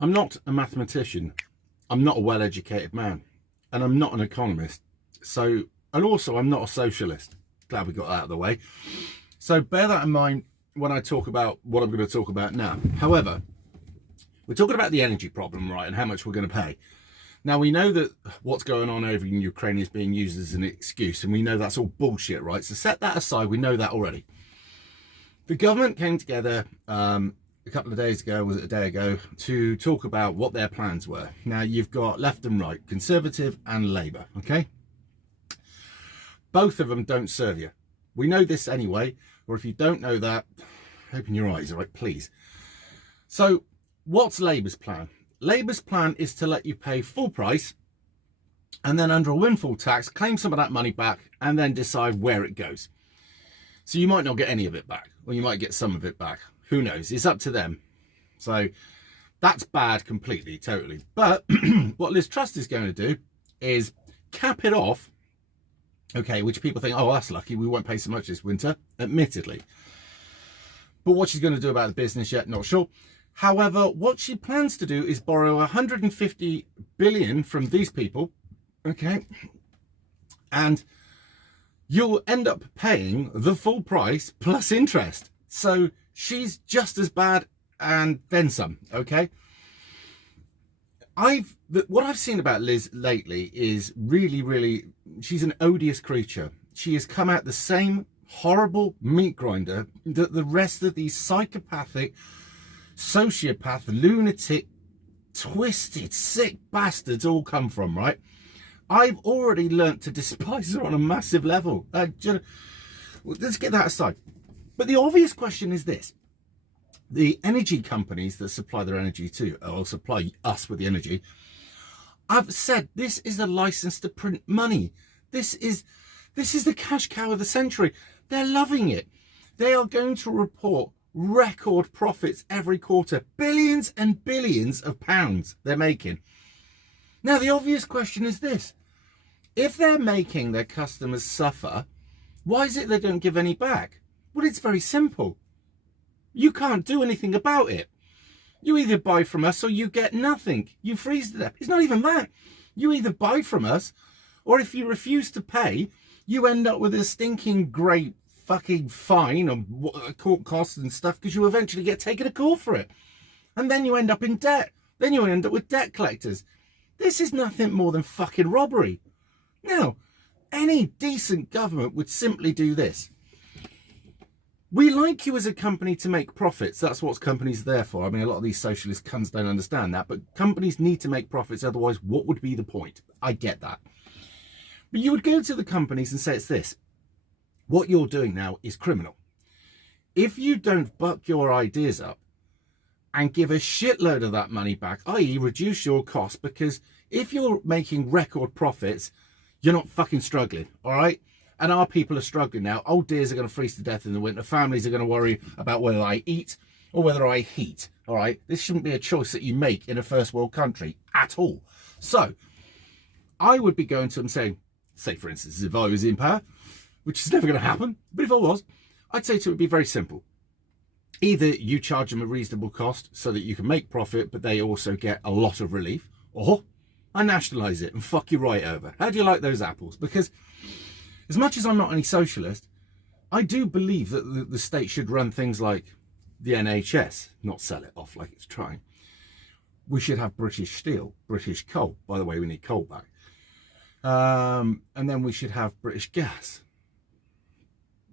I'm not a mathematician. I'm not a well-educated man. And I'm not an economist. So, and also I'm not a socialist. Glad we got that out of the way. So bear that in mind when I talk about what I'm going to talk about now. However, we're talking about the energy problem, right, and how much we're going to pay. Now, we know that what's going on over in Ukraine is being used as an excuse, and we know that's all bullshit, right? So set that aside. We know that already. The government came together a couple of days ago, was it a day ago, to talk about what their plans were. Now, you've got left and right, Conservative and Labour, okay? Both of them don't serve you. We know this anyway, or if you don't know that, open your eyes, all right, please. So what's Labour's plan? Labour's plan is to let you pay full price and then under a windfall tax, claim some of that money back and then decide where it goes. So you might not get any of it back, or you might get some of it back. Who knows? It's up to them. So that's bad completely, totally. But what Liz Truss is going to do is cap it off. Okay, which people think, oh, that's lucky, we won't pay so much this winter, admittedly. But what she's going to do about the business yet, not sure. However, what she plans to do is borrow 150 billion from these people, okay? And you'll end up paying the full price plus interest. So she's just as bad and then some, okay? What I've seen about Liz lately is really, she's an odious creature. She has come out the same horrible meat grinder that the rest of these psychopathic, sociopath, lunatic, twisted, sick bastards all come from, right? I've already learnt to despise her on a massive level. Let's get that aside. But the obvious question is this. The energy companies that supply their energy to, or supply us with the energy, I've said this is a license to print money. This is the cash cow of the century. They're loving it. They are going to report record profits every quarter. Billions and billions of pounds they're making. Now, the obvious question is this. If they're making their customers suffer, why is it they don't give any back? Well, it's very simple. You can't do anything about it. You either buy from us or you get nothing. You freeze to death. It's not even that. You either buy from us, or if you refuse to pay, you end up with a stinking great fucking fine and court costs and stuff, because you eventually get taken to court for it. And then you end up in debt. Then you end up with debt collectors. This is nothing more than fucking robbery. Now, any decent government would simply do this. We like you as a company to make profits. That's what companies are there for. I mean, a lot of these socialist cunts don't understand that, but companies need to make profits. Otherwise, what would be the point? I get that. But you would go to the companies and say it's this. What you're doing now is criminal. If you don't buck your ideas up and give a shitload of that money back, i.e. reduce your costs, because if you're making record profits, you're not fucking struggling, all right? And our people are struggling now. Old dears are going to freeze to death in the winter. Families are going to worry about whether I eat or whether I heat. All right. This shouldn't be a choice that you make in a first world country at all. So I would be going to them saying, say, for instance, if I was in power, which is never going to happen, but if I was, I'd say to it would be very simple. Either you charge them a reasonable cost so that you can make profit, but they also get a lot of relief, or I nationalise it and fuck you right over. How do you like those apples? Because as much as I'm not any socialist, I do believe that the state should run things like the NHS, not sell it off like it's trying. We should have British steel, British coal. By the way, we need coal back. And then we should have British gas.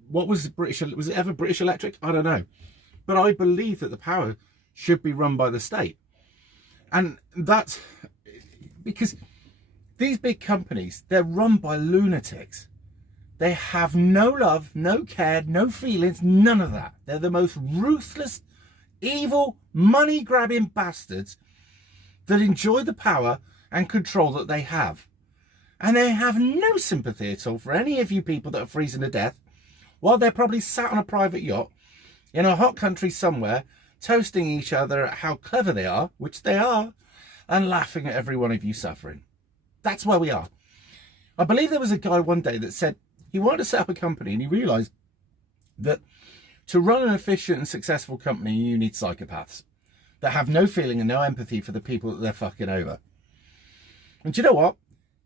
What was British? Was it ever British Electric? I don't know. But I believe that the power should be run by the state. And that's because these big companies, they're run by lunatics. They have no love, no care, no feelings, none of that. They're the most ruthless, evil, money-grabbing bastards that enjoy the power and control that they have. And they have no sympathy at all for any of you people that are freezing to death while they're probably sat on a private yacht in a hot country somewhere, toasting each other at how clever they are, which they are, and laughing at every one of you suffering. That's where we are. I believe there was a guy one day that said he wanted to set up a company, and he realised that to run an efficient and successful company, you need psychopaths. that have no feeling and no empathy for the people that they're fucking over. And do you know what?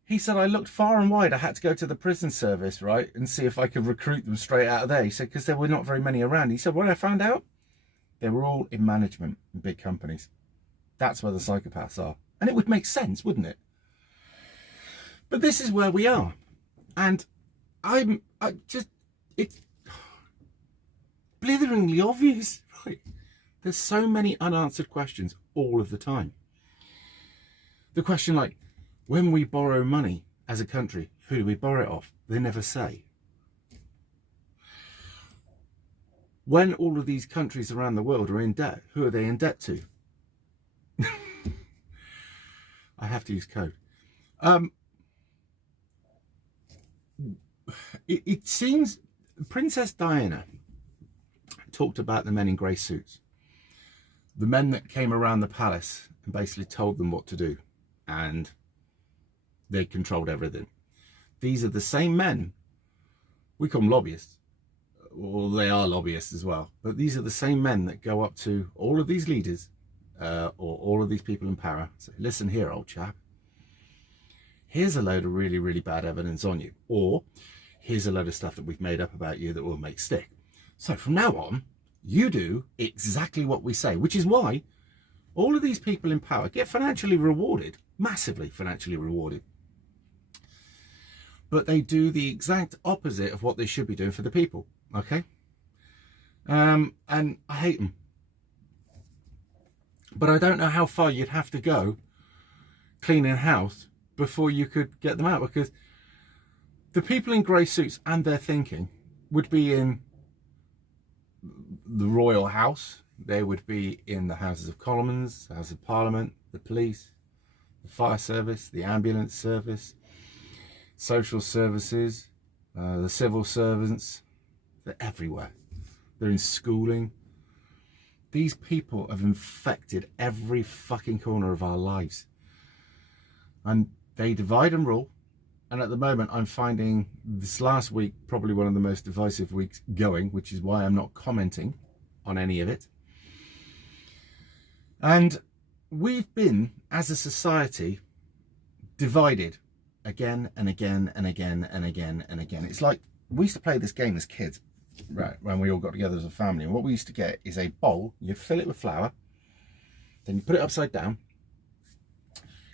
He said, I looked far and wide. I had to go to the prison service, right, and see if I could recruit them straight out of there. He said, because there were not very many around. He said, what I found out, they were all in management in big companies. That's where the psychopaths are. And it would make sense, wouldn't it? But this is where we are. And it's blitheringly obvious, right? There's so many unanswered questions all of the time. The question like, when we borrow money as a country, who do we borrow it off? They never say. When all of these countries around the world are in debt, who are they in debt to? I have to use code. It seems Princess Diana talked about the men in grey suits. The men that came around the palace and basically told them what to do. And they controlled everything. These are the same men. We call them lobbyists. Well, they are lobbyists as well. But these are the same men that go up to all of these leaders or all of these people in power. Say, listen here, old chap. Here's a load of really, really bad evidence on you. Or here's a load of stuff that we've made up about you that will make stick. So from now on, you do exactly what we say, which is why all of these people in power get financially rewarded, massively financially rewarded. But they do the exact opposite of what they should be doing for the people, okay? And I hate them. But I don't know how far you'd have to go cleaning house before you could get them out, because the people in grey suits and their thinking would be in the royal house. They would be in the Houses of Commons, the House of Parliament, the police, the fire service, the ambulance service, social services, the civil servants. They're everywhere. They're in schooling. These people have infected every fucking corner of our lives. And they divide and rule. And at the moment, I'm finding this last week probably one of the most divisive weeks going, which is why I'm not commenting on any of it. And we've been, as a society, divided again and again and again and again and again. It's like we used to play this game as kids, right, when we all got together as a family. And what we used to get is a bowl. You'd fill it with flour, then you put it upside down.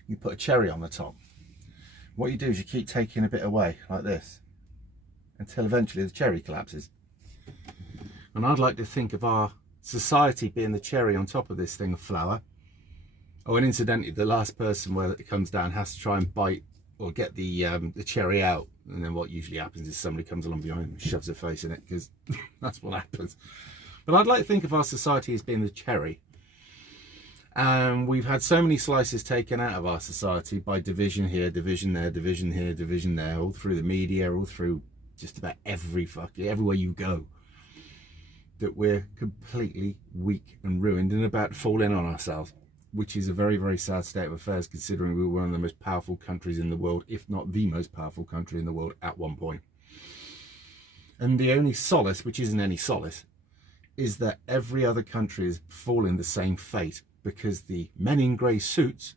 You put a cherry on the top. What you do is you keep taking a bit away like this until eventually the cherry collapses. And I'd like to think of our society being the cherry on top of this thing of flour. Oh, and incidentally, the last person where it comes down has to try and bite or get the cherry out. And then what usually happens is somebody comes along behind and shoves their face in it, because that's what happens. But I'd like to think of our society as being the cherry. And we've had so many slices taken out of our society by division here, division there, division here, division there, all through the media, all through just about everywhere you go, that we're completely weak and ruined and about to fall in on ourselves, which is a very, very sad state of affairs, considering we were one of the most powerful countries in the world, if not the most powerful country in the world at one point. And the only solace, which isn't any solace, is that every other country is falling the same fate, because the men in grey suits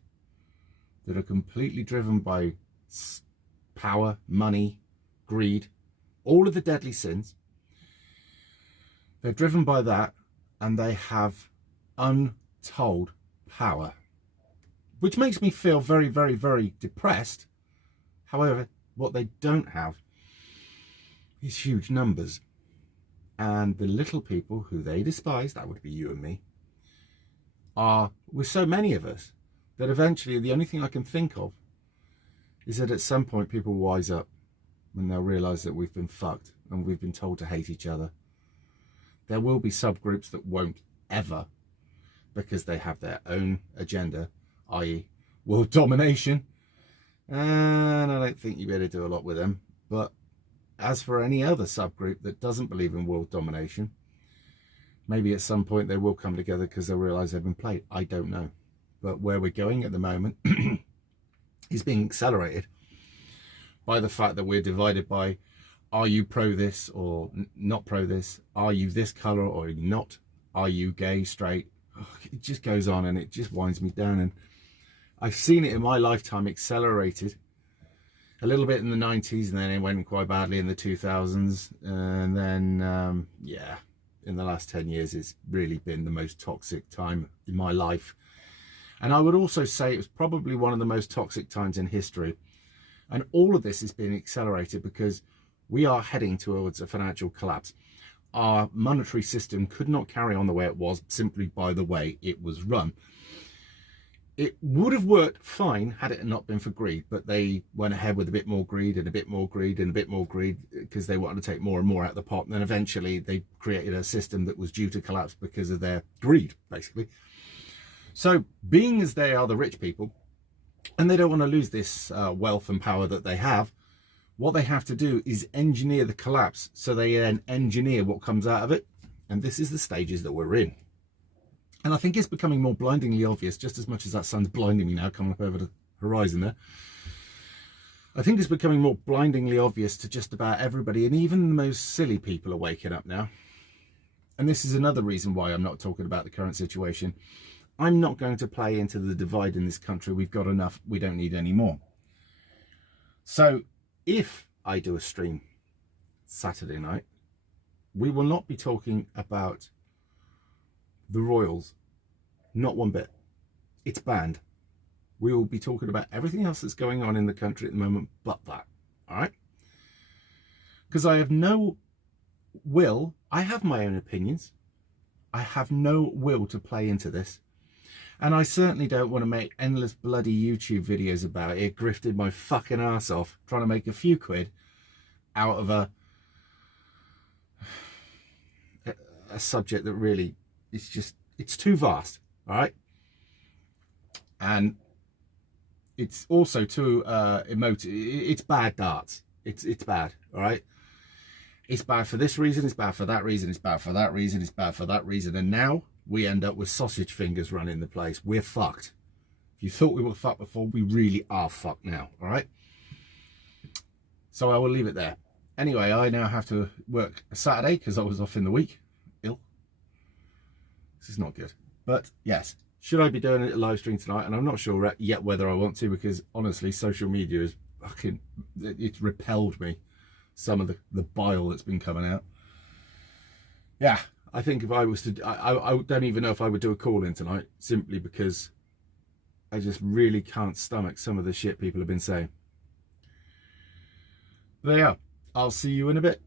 that are completely driven by power, money, greed, all of the deadly sins, they're driven by that, and they have untold power, which makes me feel very, very, very depressed. However, what they don't have is huge numbers. And the little people who they despise, that would be you and me, are with so many of us that eventually the only thing I can think of is that at some point people wise up and they'll realise that we've been fucked and we've been told to hate each other. There will be subgroups that won't ever, because they have their own agenda, i.e. world domination, and I don't think you better do a lot with them. But as for any other subgroup that doesn't believe in world domination, maybe at some point they will come together because they'll realise they've been played. I don't know. But where we're going at the moment is being accelerated by the fact that we're divided by, are you pro this or not pro this? Are you this colour or not? Are you gay, straight, it just goes on and it just winds me down. And I've seen it in my lifetime accelerated a little bit in the 90s, and then it went quite badly in the 2000s. And then, yeah, in the last 10 years, it's really been the most toxic time in my life. And I would also say it was probably one of the most toxic times in history. And all of this is being accelerated because we are heading towards a financial collapse. Our monetary system could not carry on the way it was simply by the way it was run. It would have worked fine had it not been for greed, but they went ahead with a bit more greed and a bit more greed and a bit more greed because they wanted to take more and more out of the pot. And then eventually they created a system that was due to collapse because of their greed, basically. So being as they are the rich people, and they don't want to lose this wealth and power that they have, what they have to do is engineer the collapse so they then engineer what comes out of it. And this is the stages that we're in. And I think it's becoming more blindingly obvious, just as much as that sun's blinding me now coming up over the horizon there. I think it's becoming more blindingly obvious to just about everybody, and even the most silly people are waking up now. And this is another reason why I'm not talking about the current situation. I'm not going to play into the divide in this country. We've got enough. We don't need any more. So if I do a stream Saturday night, we will not be talking about the royals, not one bit. It's banned. We will be talking about everything else that's going on in the country at the moment but that, all right? Because I have no will. I have my own opinions. I have no will to play into this. And I certainly don't want to make endless bloody YouTube videos about it, grifted my fucking ass off, trying to make a few quid out of a subject that really, it's too vast, all right? And it's also too emotive. It's bad darts. It's bad, all right? It's bad for this reason, it's bad for that reason, it's bad for that reason, it's bad for that reason. And now we end up with sausage fingers running the place. We're fucked. If you thought we were fucked before, we really are fucked now, all right? So I will leave it there. Anyway, I now have to work a Saturday because I was off in the week, ill. This is not good. But yes, should I be doing a live stream tonight? And I'm not sure yet whether I want to, because honestly, social media is fucking, it's repelled me. Some of the bile that's been coming out. Yeah, I think if I was to, I don't even know if I would do a call in tonight, simply because I just really can't stomach some of the shit people have been saying. There you are. I'll see you in a bit.